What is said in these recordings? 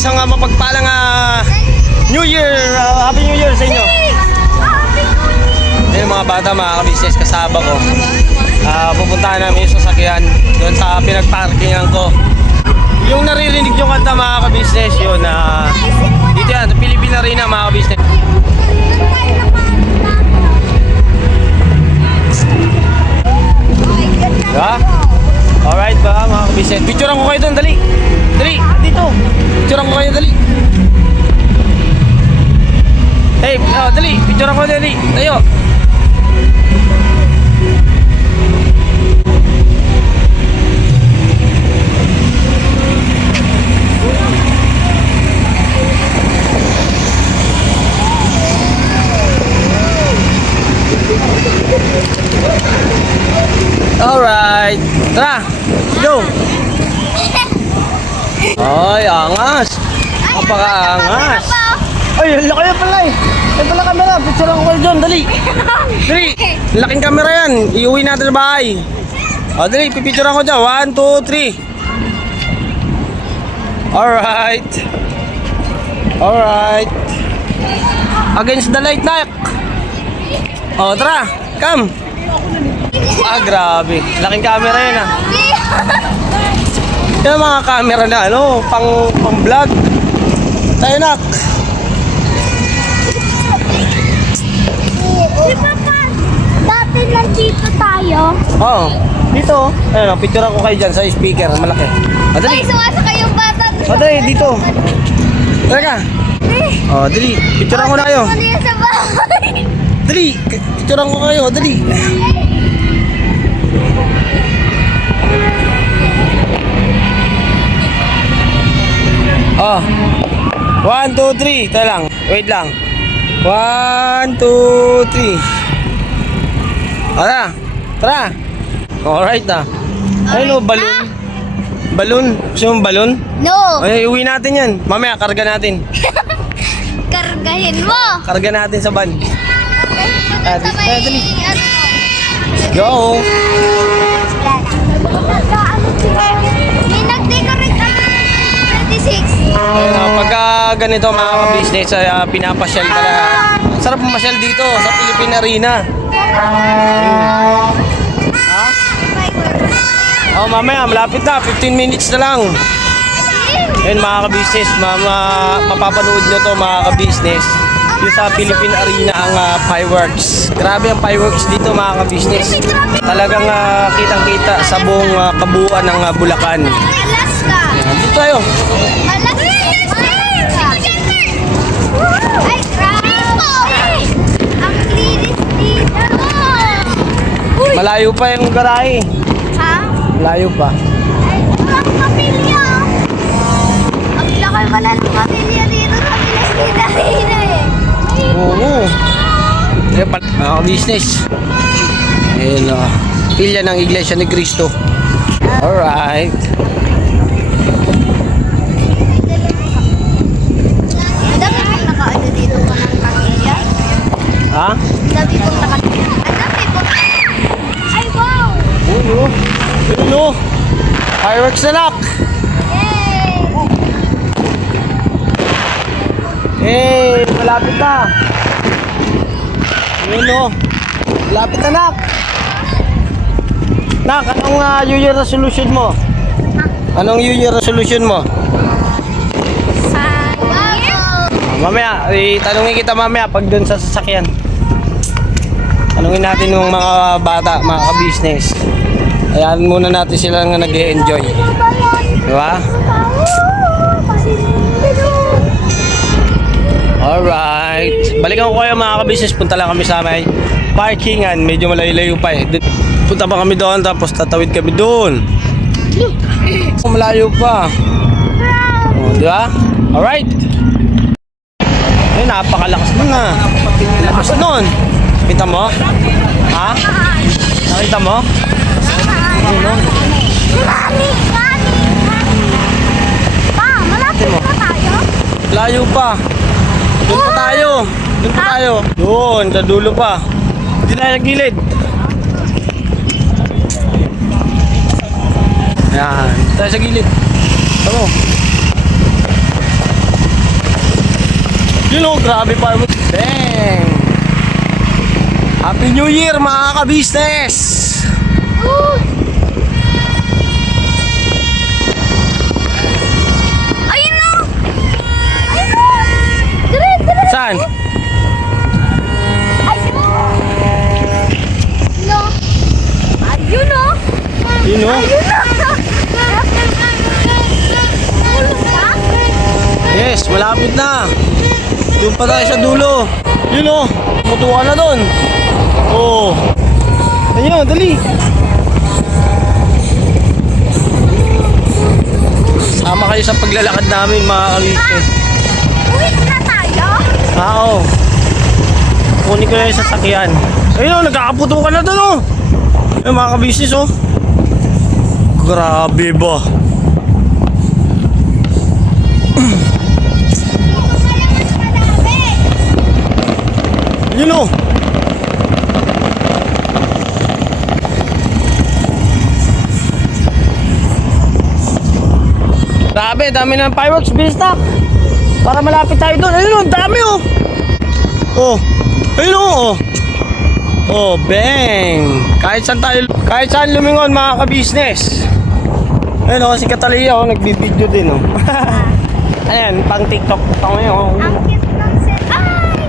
isang mapagpalang New Year. Happy New Year sa inyo. Ayun mga bata, mga ka-business, kasama ko. Pupuntahan namin yung sasakyan doon sa pinagparkingan ko. Yung naririnig yung kanta, mga ka-business, yun. Dito yan, Philippine Arena, mga ka-business. Diba? Alright ba mga ka-business? Picturean ko kayo doon, dali. Dali, dito. Picturean ko kayo, dali. Hey, dali. Picturean ko, dali. Tayo. Alright. Tara. Go. Ay, angas. Napaka-angas. Ay, laki na pala eh. Ay pala camera. Picture ako kayo dyan. Dali. Dali. Laking camera yan. Iuwi natin sa bahay. O, dali. Pipicture ako dyan. 1, 2, 3. Alright. Alright. Against the light, Nak. O, tara. Come. Grabe. Laking camera yun Yan mga camera na pang vlog. Tayo, Nak. Di ba pa, dati nandito tayo? Oo. Dito. Ayun, picture ako kayo dyan sa speaker. Malaki. Dali. Ay, sumasa kayong bata. Dali, dito. Teka. Dali. Picture ako na kayo. Ano yan sa bahay? Dali. Picture ako kayo. Dali. Oh. 1, 2, 3. Ito lang. Wait lang. 1, 2, 3. Tara. Tara. Alright na. Ayun balloon. Balloon. Gusto mong balloon? No. Ay, iuwi natin yan. Mamaya, karga natin. Kargahin mo. Karga natin sa van. Sa may, dali. ano? Go. May nag-decorate ang 26. Pagka ganito mga ka-business, pinapasyal talaga. Sarap mamasyal dito sa Philippine Arena. Mamaya, malapit na. 15 minutes na lang. Ayun mga ka-business, mapapanood nyo to mga ka-business. Yung sa Philippine Arena ang fireworks. Grabe ang fireworks dito mga ka-business. Talagang kitang-kita sa buong kabuuan ng Bulacan. Alaska. Dito tayo. Alaska. Ay, grabe po. Ang linis dito. Malayo pa yung garahe. Ha? Malayo pa. Ang kapilya. Ang laki pala ng kapilya dito sa Pinas eh. Oo. Mga business. Ayun pilya ng Iglesia ni Cristo. Alright. Dami pong nakaano dito po ng kapilya. Ha? Dami pong nakaano. Dami pong. Ay, wow. Ayun fireworks na Nak. Yay! Hey, malapit na. Ayun malapit na Nak. Nak, anong New Year resolution mo? Anong New Year resolution mo? Mamaya, tanungin kita mamaya pag dun sa sasakyan. Tanungin natin yung mga bata, mga ka-business. Ayan muna natin sila nga nag-e-enjoy. Diba? Alright. Balikan ko kayo mga ka-business. Punta lang kami sa may parkingan. Medyo malayo-layo pa eh. Punta pa kami doon tapos tatawid kami doon. Malayo pa. Diba? Alright. Ay, napakalakas nun lakas nun. Kita mo? Ha? Nakita mo? Pa, malapit pa tayo? Layo pa. Doon pa tayo. Doon pa tayo. Doon, sa dulo pa. Hindi tayo nagilid. Yan, tayo sa gilid. Tama. You know, grabe fireworks. Bang! Happy New Year mga ka-business! Ayun na! Ayun na! Dire, dire! Saan? Ayun no! Ayun no! Yun o. Ayun na! Tulog ka? Yes, malapit na. Doon pa tayo sa dulo. Yun o. Mutuwa na doon. Oh. Ayun, dali. Sama kayo sa paglalakad namin mga ka-business. Uwi na tayo? Oo. Kunin ko na yung sasakyan. Ayun o, nagkakaputo ka na doon o. Ayun mga ka-business o. Grabe ba? Yun o. Grabe, dami ng fireworks, Bistak. Para malapit tayo doon. Ayun o, dami o. Oh, ayun o. Oh, bang. Kahit saan lumingon mga ka-business. Ayun o, si Catalia o, nagbibideo din o. Ayan, pang TikTok ito ngayon. Ang cute ng set. Ay!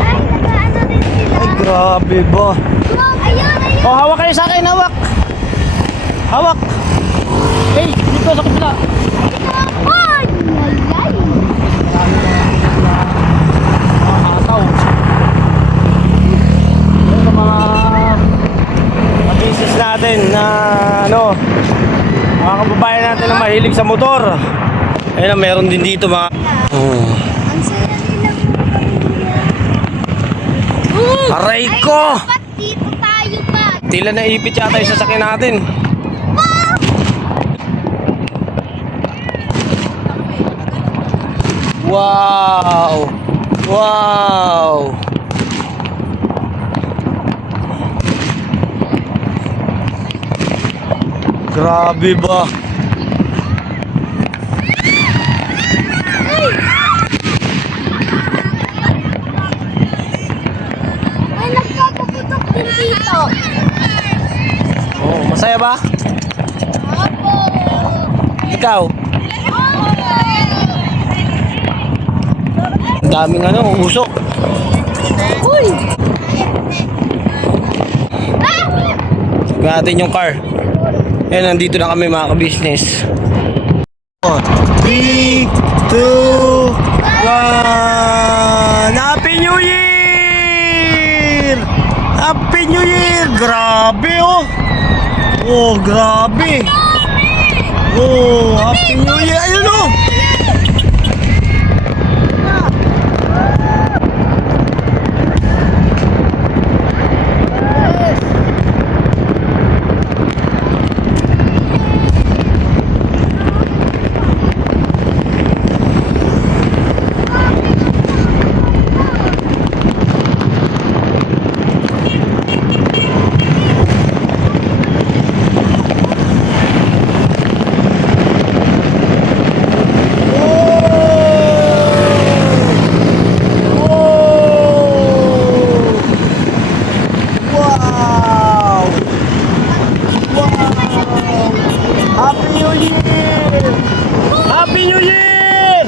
Ay, nag-ano din sila. Ay, grabe ba? Wow, ayun, ayun. Oh, hawak kayo sa akin, hawak. Hawak. Hey, dito sa kabila. Ay, ay. Ataw. Ito sa mga business natin na ano, mga kababayan natin na mahilig sa motor. Ayun, meron din dito mga Ang saya nilang aray ko! Dapat dito tayo pa. Tila naipit yata yung sasakyan natin. Wow! Wow! Grabe ba? Ay, nagpapaputok din dito. Oh, masaya ba? Opo. Ikaw? Ang daming ano, usok. Uy! Tignan natin yung car. Ayan, nandito na kami mga ka-business. 3, 2, 1. Happy New Year! Happy New Year! Grabe oh! Oh, grabe! Oh, Happy New Year! Ayun oh! Wow! Wow! Happy New Year! Happy New Year!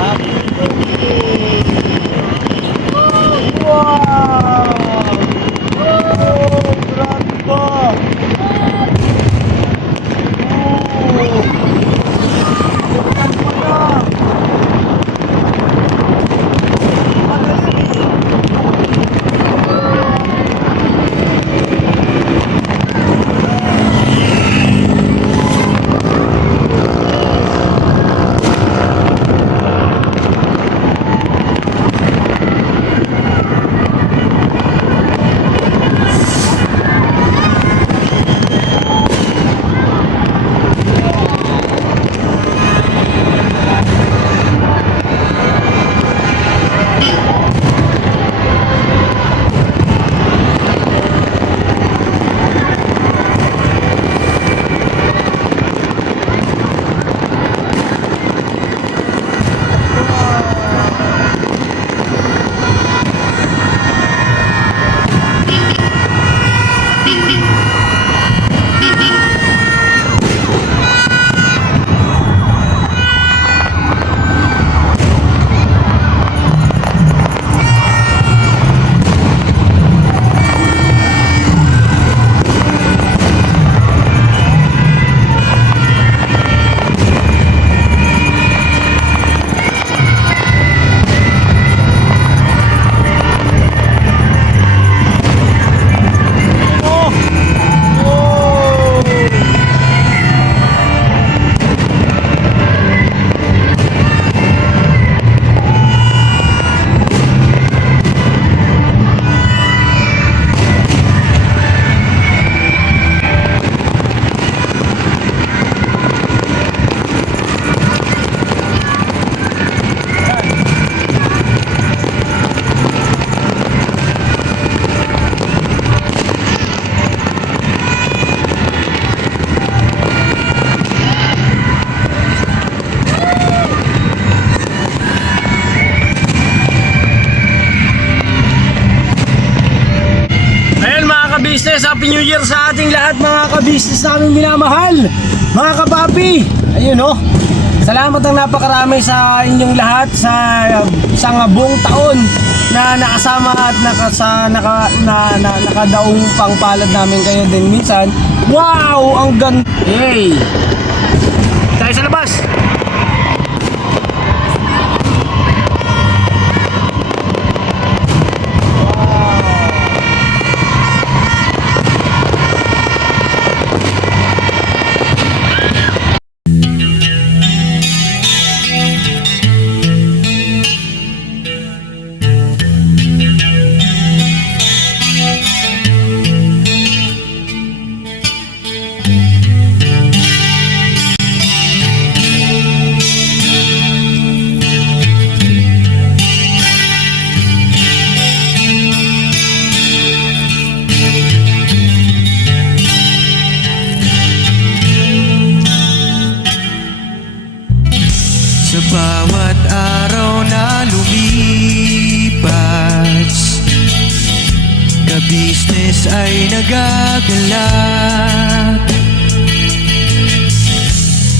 Happy New Year! Wow! Oh, grabe ba? Oh! ka-business, Happy New Year sa ating lahat mga ka-business namin minamahal. Mga kapapi, ayun oh. Salamat ng napakarami sa inyong lahat sa isang buong taon na nakasama at nakadaong pangpalad namin kayo din minsan. Wow! Ang ganda! Hey! Tayo sa labas! Sa bawat araw na lumipas, ka-business ay nagagalak.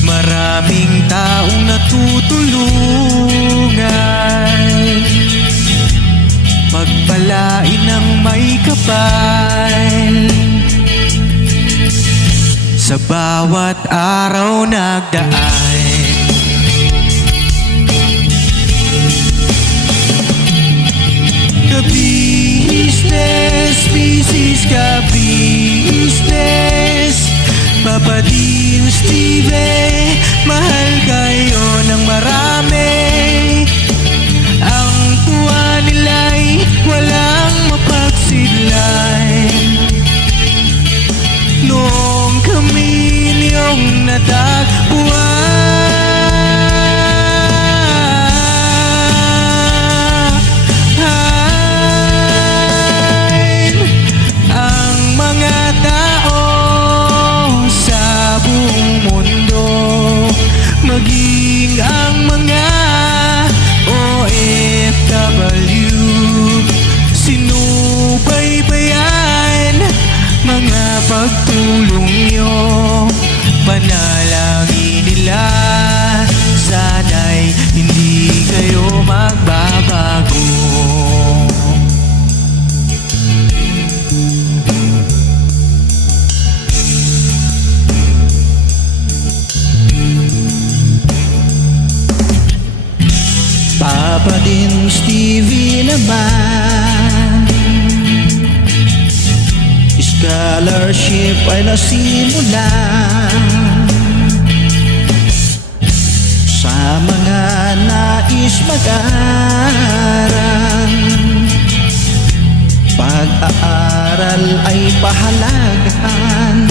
Maraming taong natutulungan, pagpalain ng may kapal. Sa bawat araw nagdaan, ka-business, business ka-business, Papa Dio, Steve, mahal kayo ng marami. Ang tuwa nila'y walang mapagsidlay. Noong kami niyong natagpuan, ang mga tao sa buong mundo, maging ang mga OFW, sinubaybayan mga pagtulong nyo, panalangin nila, sana'y hindi kayo magbabago. Papa din Stevie naman, scholarship ay nasimula sa mga nais mag-aral. Pag-aaral ay pahalagahan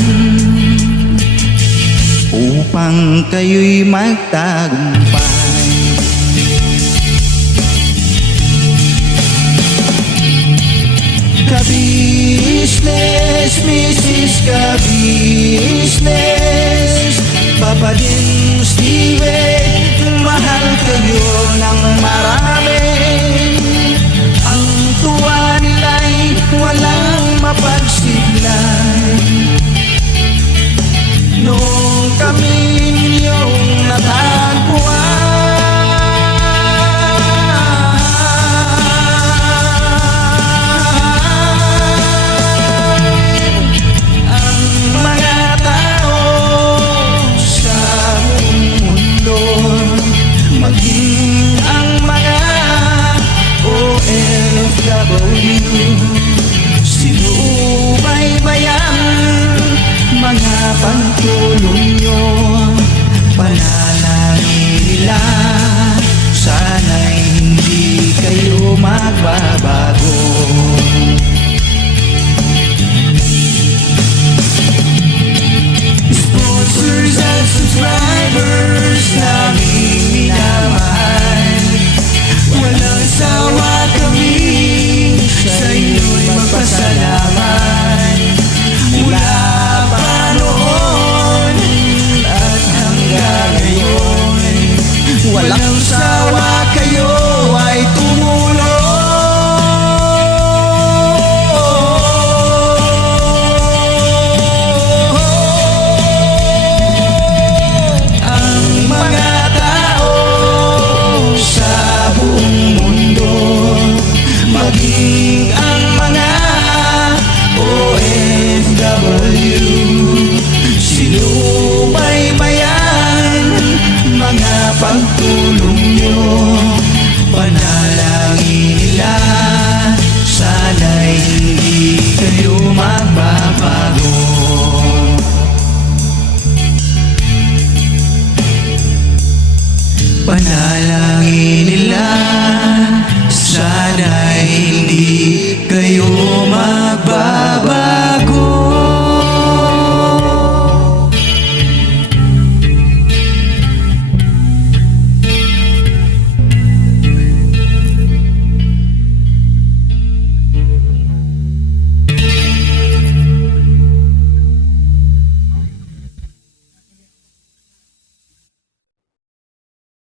upang kayo'y magtagumpay. Ka-business, Mrs. Ka-business, Papa din Steve, mahal kayo ng marami. Ang tuwa nila'y walang mapagsiglay. Noong kami ninyong natagpuan, sinubaybayan mga